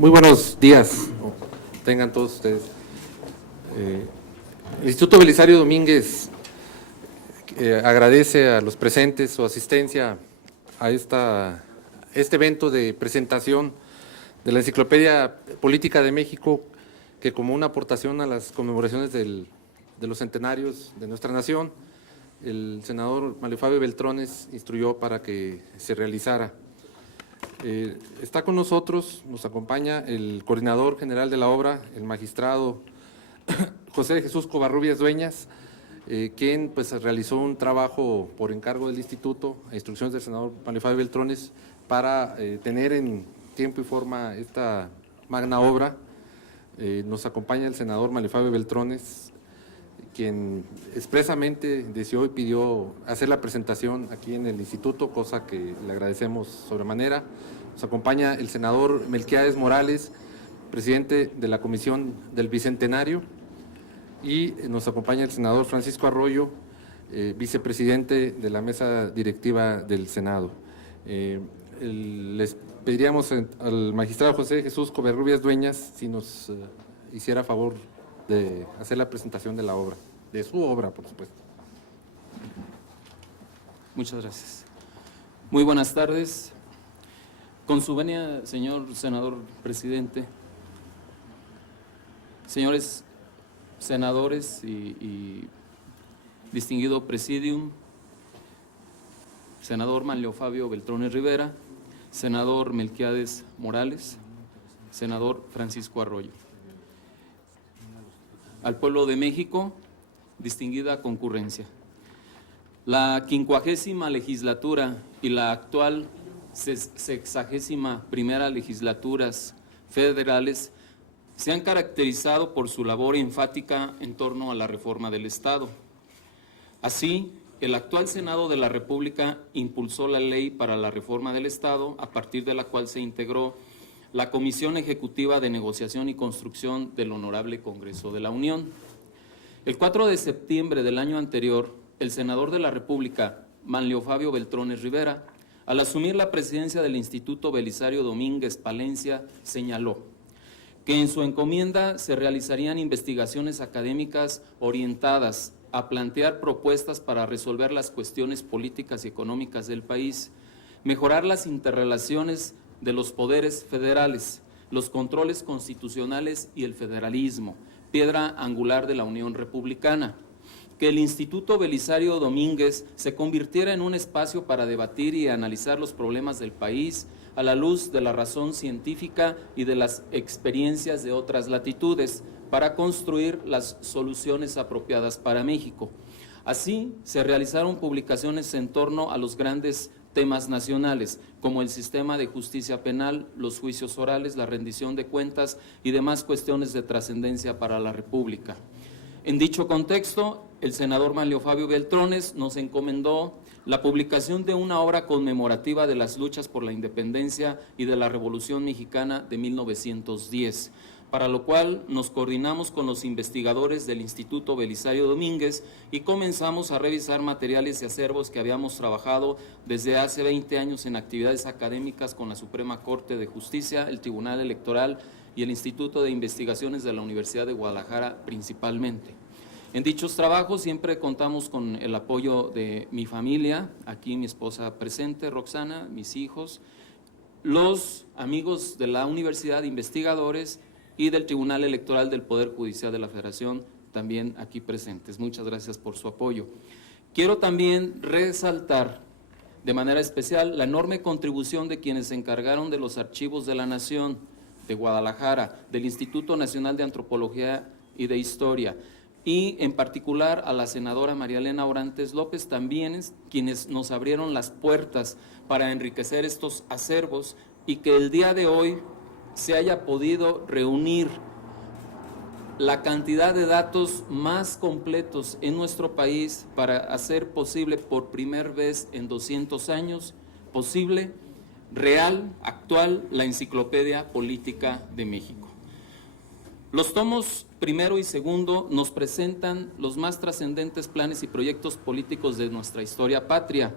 Muy buenos días, tengan todos ustedes. El Instituto Belisario Domínguez agradece a los presentes su asistencia a este evento de presentación de la Enciclopedia Política de México, que como una aportación a las conmemoraciones de los centenarios de nuestra nación, el senador Manlio Fabio Beltrones instruyó para que se realizara. Está con nosotros, nos acompaña el coordinador general de la obra, el magistrado José de Jesús Covarrubias Dueñas, quien pues realizó un trabajo por encargo del instituto, a instrucciones del senador Manlio Fabio Beltrones, para tener en tiempo y forma esta magna obra. Nos acompaña el senador Manlio Fabio Beltrones, quien expresamente deseó y pidió hacer la presentación aquí en el instituto, cosa que le agradecemos sobremanera. Nos acompaña el senador Melquiades Morales, presidente de la Comisión del Bicentenario, y nos acompaña el senador Francisco Arroyo, vicepresidente de la mesa directiva del Senado. Les pediríamos al magistrado José Jesús Covarrubias Dueñas si nos hiciera favor de hacer la presentación de la obra, de su obra, por supuesto. Muchas gracias. Muy buenas tardes. Con su venia, señor senador presidente, señores senadores y distinguido presidium, senador Manlio Fabio Beltrones Rivera, senador Melquiades Morales, senador Francisco Arroyo. Al pueblo de México, distinguida concurrencia. La 50ª legislatura y la actual 61ª legislaturas federales se han caracterizado por su labor enfática en torno a la reforma del Estado. Así, el actual Senado de la República impulsó la ley para la reforma del Estado, a partir de la cual se integró la Comisión Ejecutiva de Negociación y Construcción del Honorable Congreso de la Unión. El 4 de septiembre del año anterior, el senador de la República, Manlio Fabio Beltrones Rivera, al asumir la presidencia del Instituto Belisario Domínguez Palencia, señaló que en su encomienda se realizarían investigaciones académicas orientadas a plantear propuestas para resolver las cuestiones políticas y económicas del país, mejorar las interrelaciones de los poderes federales, los controles constitucionales y el federalismo, piedra angular de la Unión Republicana. Que el Instituto Belisario Domínguez se convirtiera en un espacio para debatir y analizar los problemas del país a la luz de la razón científica y de las experiencias de otras latitudes, para construir las soluciones apropiadas para México. Así, se realizaron publicaciones en torno a los grandes temas nacionales, como el sistema de justicia penal, los juicios orales, la rendición de cuentas y demás cuestiones de trascendencia para la República. En dicho contexto, el senador Manlio Fabio Beltrones nos encomendó la publicación de una obra conmemorativa de las luchas por la independencia y de la Revolución Mexicana de 1910, para lo cual nos coordinamos con los investigadores del Instituto Belisario Domínguez y comenzamos a revisar materiales y acervos que habíamos trabajado desde hace 20 años en actividades académicas con la Suprema Corte de Justicia, el Tribunal Electoral y el Instituto de Investigaciones de la Universidad de Guadalajara principalmente. En dichos trabajos siempre contamos con el apoyo de mi familia, aquí mi esposa presente, Roxana, mis hijos, los amigos de la universidad, investigadores, y del Tribunal Electoral del Poder Judicial de la Federación, también aquí presentes. Muchas gracias por su apoyo. Quiero también resaltar de manera especial la enorme contribución de quienes se encargaron de los archivos de la Nación, de Guadalajara, del Instituto Nacional de Antropología y de Historia, y en particular a la senadora María Elena Orantes López, también quienes nos abrieron las puertas para enriquecer estos acervos y que el día de hoy se haya podido reunir la cantidad de datos más completos en nuestro país para hacer posible por primera vez en 200 años, posible, real, actual, la Enciclopedia Política de México. Los tomos primero y segundo nos presentan los más trascendentes planes y proyectos políticos de nuestra historia patria,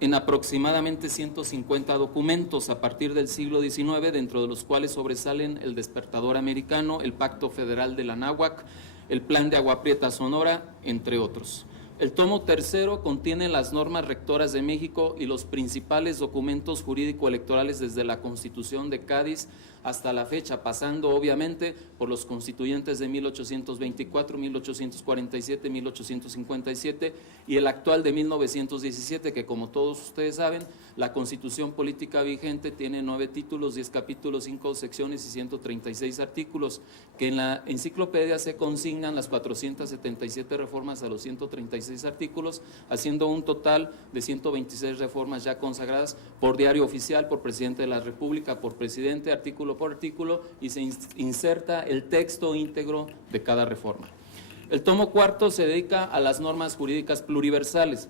en aproximadamente 150 documentos a partir del siglo XIX, dentro de los cuales sobresalen el Despertador Americano, el Pacto Federal de la Anáhuac, el Plan de Agua Prieta Sonora, entre otros. El tomo tercero contiene las normas rectoras de México y los principales documentos jurídico-electorales desde la Constitución de Cádiz hasta la fecha, pasando obviamente por los constituyentes de 1824, 1847, 1857 y el actual de 1917, que como todos ustedes saben, la Constitución política vigente tiene 9 títulos, 10 capítulos, 5 secciones y 136 artículos, que en la enciclopedia se consignan las 477 reformas a los 136 artículos, haciendo un total de 126 reformas ya consagradas por diario oficial, por presidente de la República, por presidente, artículo por artículo, y se inserta el texto íntegro de cada reforma. El tomo cuarto se dedica a las normas jurídicas pluriversales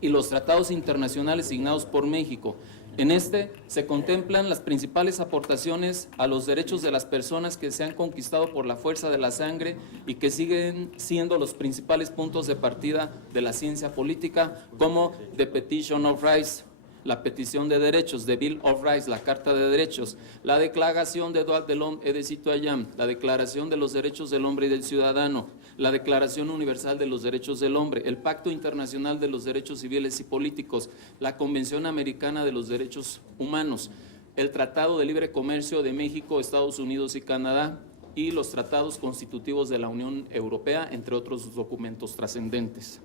y los tratados internacionales signados por México. En este se contemplan las principales aportaciones a los derechos de las personas que se han conquistado por la fuerza de la sangre y que siguen siendo los principales puntos de partida de la ciencia política, como The Petition of Rights, la petición de derechos, the Bill of Rights, la Carta de Derechos, la Declaración de Droits de l'Homme et des Citoyens, la Declaración de los Derechos del Hombre y del Ciudadano, la Declaración Universal de los Derechos del Hombre, el Pacto Internacional de los Derechos Civiles y Políticos, la Convención Americana de los Derechos Humanos, el Tratado de Libre Comercio de México, Estados Unidos y Canadá, y los tratados constitutivos de la Unión Europea, entre otros documentos trascendentes,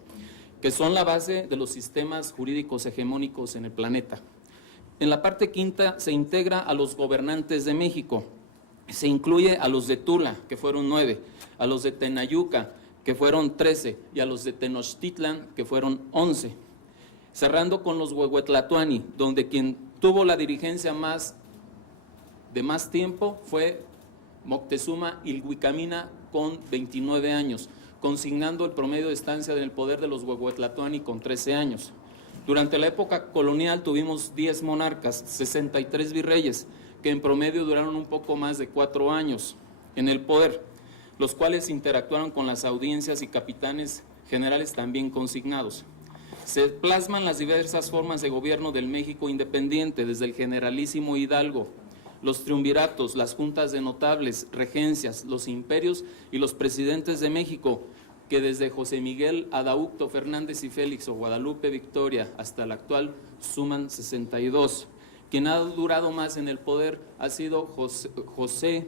que son la base de los sistemas jurídicos hegemónicos en el planeta. En la parte quinta se integra a los gobernantes de México, se incluye a los de Tula, que fueron 9, a los de Tenayuca, que fueron 13, y a los de Tenochtitlan, que fueron 11. Cerrando con los Huehuetlatoani, donde quien tuvo la dirigencia de más tiempo fue Moctezuma Ilhuicamina, con 29 años, consignando el promedio de estancia en el poder de los Huehuetlatoani con 13 años. Durante la época colonial tuvimos 10 monarcas, 63 virreyes, que en promedio duraron un poco más de 4 años en el poder, los cuales interactuaron con las audiencias y capitanes generales también consignados. Se plasman las diversas formas de gobierno del México independiente, desde el generalísimo Hidalgo, los triunviratos, las juntas de notables, regencias, los imperios y los presidentes de México, que desde José Miguel, Adaucto, Fernández y Félix o Guadalupe Victoria hasta el actual suman 62. Quien ha durado más en el poder ha sido José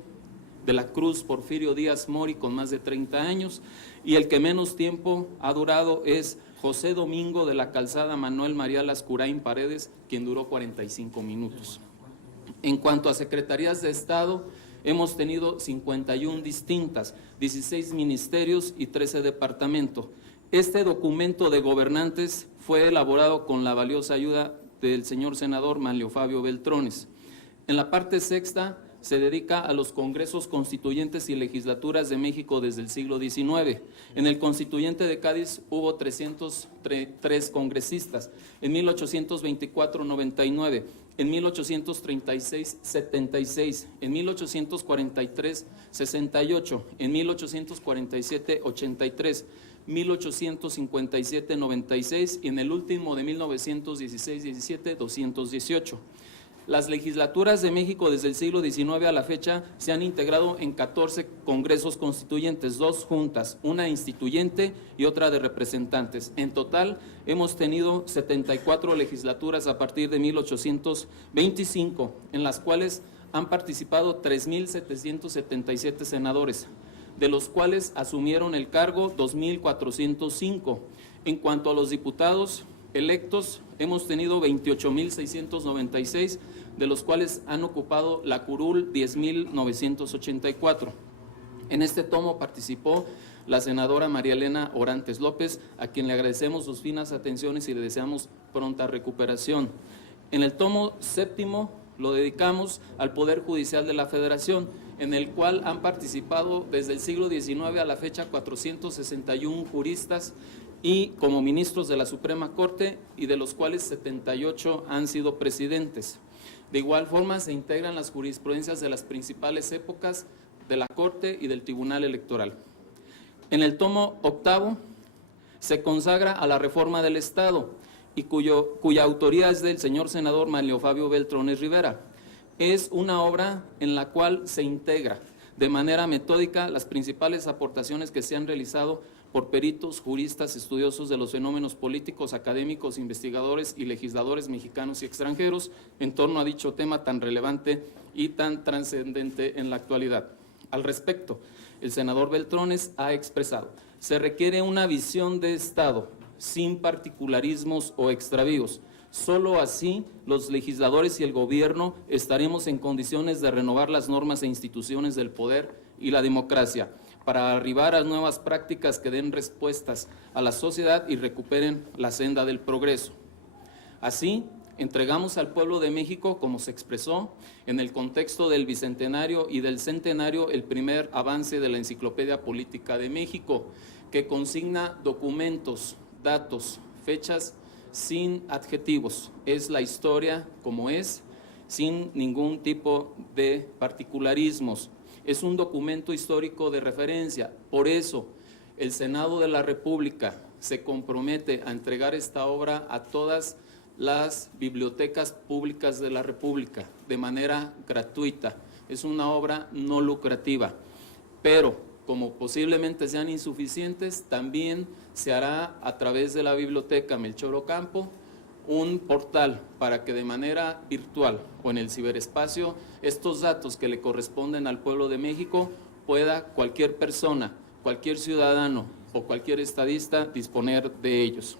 de la Cruz Porfirio Díaz Mori, con más de 30 años, y el que menos tiempo ha durado es José Domingo de la Calzada Manuel María Lascurain Paredes, quien duró 45 minutos. En cuanto a secretarías de Estado, hemos tenido 51 distintas, 16 ministerios y 13 departamentos. Este documento de gobernantes fue elaborado con la valiosa ayuda del señor senador Manlio Fabio Beltrones. En la parte sexta se dedica a los congresos constituyentes y legislaturas de México desde el siglo XIX. En el constituyente de Cádiz hubo 303 congresistas, en 1824, 99, en 1836, 76, en 1843, 68, en 1847, 83, 1857, 96 y en el último de 1916-17, 218. Las legislaturas de México desde el siglo XIX a la fecha se han integrado en 14 congresos constituyentes, 2 juntas, una instituyente y otra de representantes. En total hemos tenido 74 legislaturas a partir de 1825, en las cuales han participado 3.777 senadores, de los cuales asumieron el cargo 2.405. En cuanto a los diputados electos, hemos tenido 28.696, de los cuales han ocupado la curul 10.984. En este tomo participó la senadora María Elena Orantes López, a quien le agradecemos sus finas atenciones y le deseamos pronta recuperación. En el tomo séptimo lo dedicamos al Poder Judicial de la Federación, en el cual han participado desde el siglo XIX a la fecha 461 juristas y como ministros de la Suprema Corte, y de los cuales 78 han sido presidentes. De igual forma se integran las jurisprudencias de las principales épocas de la Corte y del Tribunal Electoral. En el tomo octavo se consagra a la reforma del Estado, y cuya autoría es del señor senador Manlio Fabio Beltrones Rivera. Es una obra en la cual se integra de manera metódica las principales aportaciones que se han realizado por peritos, juristas, estudiosos de los fenómenos políticos, académicos, investigadores y legisladores mexicanos y extranjeros en torno a dicho tema tan relevante y tan trascendente en la actualidad. Al respecto, el senador Beltrones ha expresado: se requiere una visión de Estado sin particularismos o extravíos. Solo así los legisladores y el gobierno estaremos en condiciones de renovar las normas e instituciones del poder y la democracia para arribar a nuevas prácticas que den respuestas a la sociedad y recuperen la senda del progreso. Así, entregamos al pueblo de México, como se expresó, en el contexto del bicentenario y del centenario, el primer avance de la Enciclopedia Política de México, que consigna documentos, datos, fechas, sin adjetivos. Es la historia como es, sin ningún tipo de particularismos. Es un documento histórico de referencia. Por eso, el Senado de la República se compromete a entregar esta obra a todas las bibliotecas públicas de la República de manera gratuita. Es una obra no lucrativa, pero como posiblemente sean insuficientes, también se hará a través de la Biblioteca Melchor Ocampo un portal para que de manera virtual o en el ciberespacio estos datos que le corresponden al pueblo de México pueda cualquier persona, cualquier ciudadano o cualquier estadista disponer de ellos.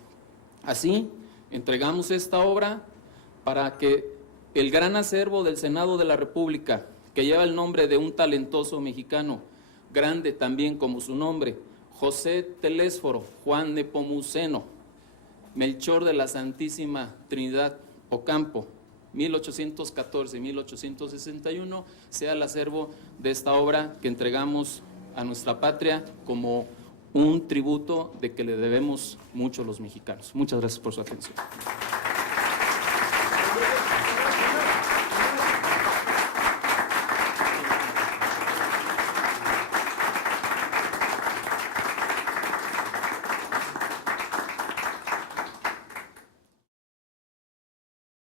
Así, entregamos esta obra para que el gran acervo del Senado de la República, que lleva el nombre de un talentoso mexicano, grande también como su nombre, José Telésforo Juan Nepomuceno, Melchor de la Santísima Trinidad Ocampo, 1814-1861, sea el acervo de esta obra que entregamos a nuestra patria como un tributo de que le debemos mucho a los mexicanos. Muchas gracias por su atención.